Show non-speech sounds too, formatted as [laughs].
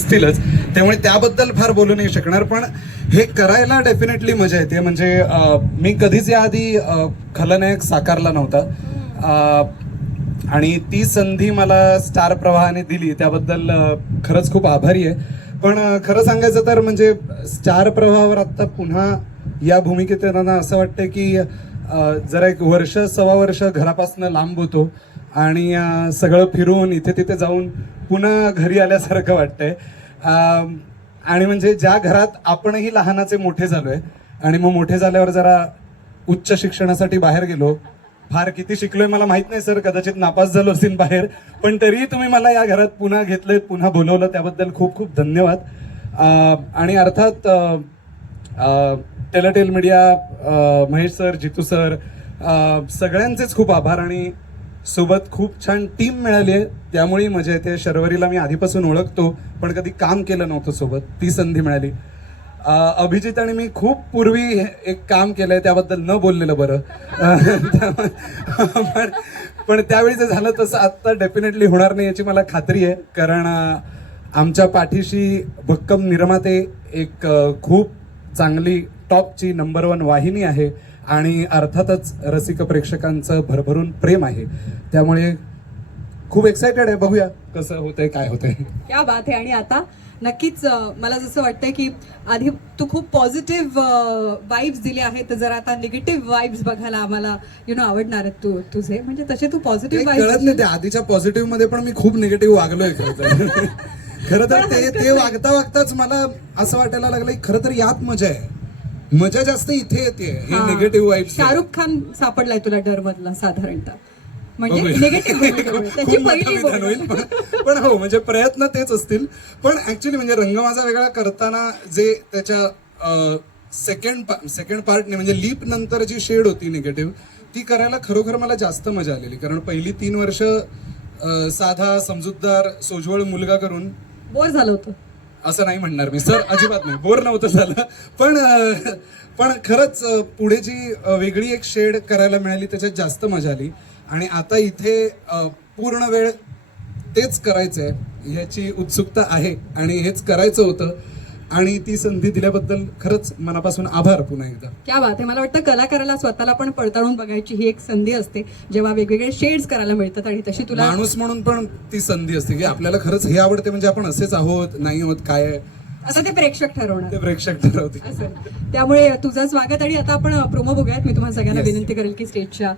असतीलच. त्यामुळे त्याबद्दल फार बोलू नाही शकणार पण हे करायला डेफिनेटली मजा येते. म्हणजे मी कधीच याआधी खलनायक साकारला नव्हता. आणि ती संधी मला स्टार प्रवाहाने दिली. त्याबद्दल खरंच खूप आभारी आहे. पण खरं सांगायचं तर म्हणजे स्टार प्रवाहावर आता पुन्हा या भूमिकेत येताना असं वाटतं की जरा एक वर्ष सव्वा वर्ष घरापासून लांब होतो. आणि सगळं फिरून इथे तिथे जाऊन पुन्हा घरी आल्यासारखं वाटतंय. आणि म्हणजे ज्या घरात आपणही लहानाचे मोठे झालोय आणि मग मोठे झाल्यावर जरा उच्च शिक्षणासाठी बाहेर गेलो. फार किती शिकलोय मला माहीत नाही सर. कदाचित नापास झालो असेल बाहेर. पण तरीही तुम्ही मला या घरात पुन्हा घेतलंय पुन्हा बोलवलं. त्याबद्दल खूप खूप धन्यवाद. आणि अर्थात Telltale media Mahesh sir Jitu sir सगळ्यांचेच खूप आभार. आणि सोबत खूप छान टीम मिळाली आहे. त्यामुळे मजा येते. शर्वरीला मी आधीपासून ओळखतो पण कधी काम केलं नव्हतं सोबत. ती संधी मिळाली. अभिजित आणि मी खूप पूर्वी एक काम केलंय त्याबद्दल न बोललेलं बरं. पण त्यावेळी जे झालं तसं आत्ता डेफिनेटली होणार नाही याची मला खात्री आहे. कारण आमच्या पाठीशी भक्कम निर्माते एक खूप चांगली टॉपची नंबर वन वाहिनी आहे. आणि अर्थातच रसिक प्रेक्षकांचं भरभरून प्रेम आहे. त्यामुळे खूप एक्सायटेड आहे. बघूया कसं होतंय काय होतंय. क्या बात आहे आणि आता नक्कीच मला जसं वाटतंय की आधी तू खूप पॉझिटिव्ह वाईब्स दिले आहेत. तर जरा आता निगेटिव्ह वाईब्स बघायला आम्हाला यु नो आवडणार आहेत तू तुझे. म्हणजे तसे तू पॉझिटिव्ह कळत नाही ते आधीच्या पॉझिटिव्हमध्ये पण मी खूप निगेटिव्ह वागलोय खरं तर. [laughs] खरं तर ते ते वागता वागताच मला असं वाटायला लागलं की खरं तर यात मजा आहे. मजा जास्त इथे येते हे निगेटिव्ह वाईब्स शाहरुख खान सापडलाय तुला डर मधला साधारणतः. म्हणजे. [laughs] निगेटिव्ह. पण हो म्हणजे प्रयत्न तेच असतील. पण ऍक्च्युली म्हणजे रंग माझा वेगळा करताना जे त्याच्या सेकंड सेकंड पार्ट म्हणजे लीप नंतर जी शेड होती निगेटिव्ह ती करायला खरोखर मला जास्त मजा आलेली. कारण पहिली तीन वर्ष साधा समजूतदार सोज्वळ मुलगा करून बोर झालं होतं. असं नाही म्हणणार मी. सर अजिबात नाही. बोर नव्हतं झालं. पण पण खरंच पुढे जी वेगळी एक शेड करायला मिळाली त्याच्यात जास्त मजा आली. आणि आता इथे पूर्ण वेळ तेच करायचंय ह्याची उत्सुकता आहे. आणि हेच करायचं होतं. आणि ती संधी दिल्याबद्दल खरंच मनापासून आभार पुन्हा एकदा. क्या बात आहे. मला वाटतं कलाकाराला स्वतःला पण पडताळून बघायची ही एक संधी असते जेव्हा वेगवेगळे शेड्स करायला मिळतात आणि तशी तुला माणूस म्हणून पण ती संधी असते की आपल्याला खरंच हे आवडते म्हणजे आपण असेच आहोत नाही आहोत काय आहे, आता ते प्रेक्षक ठरवणार. ते प्रेक्षक ठरवतील. असं. त्यामुळे तुझं स्वागत आणि आता आपण प्रोमो बघूयात. मी तुम्हाला सगळ्यांना Yes. विनंती करेल की स्टेजच्या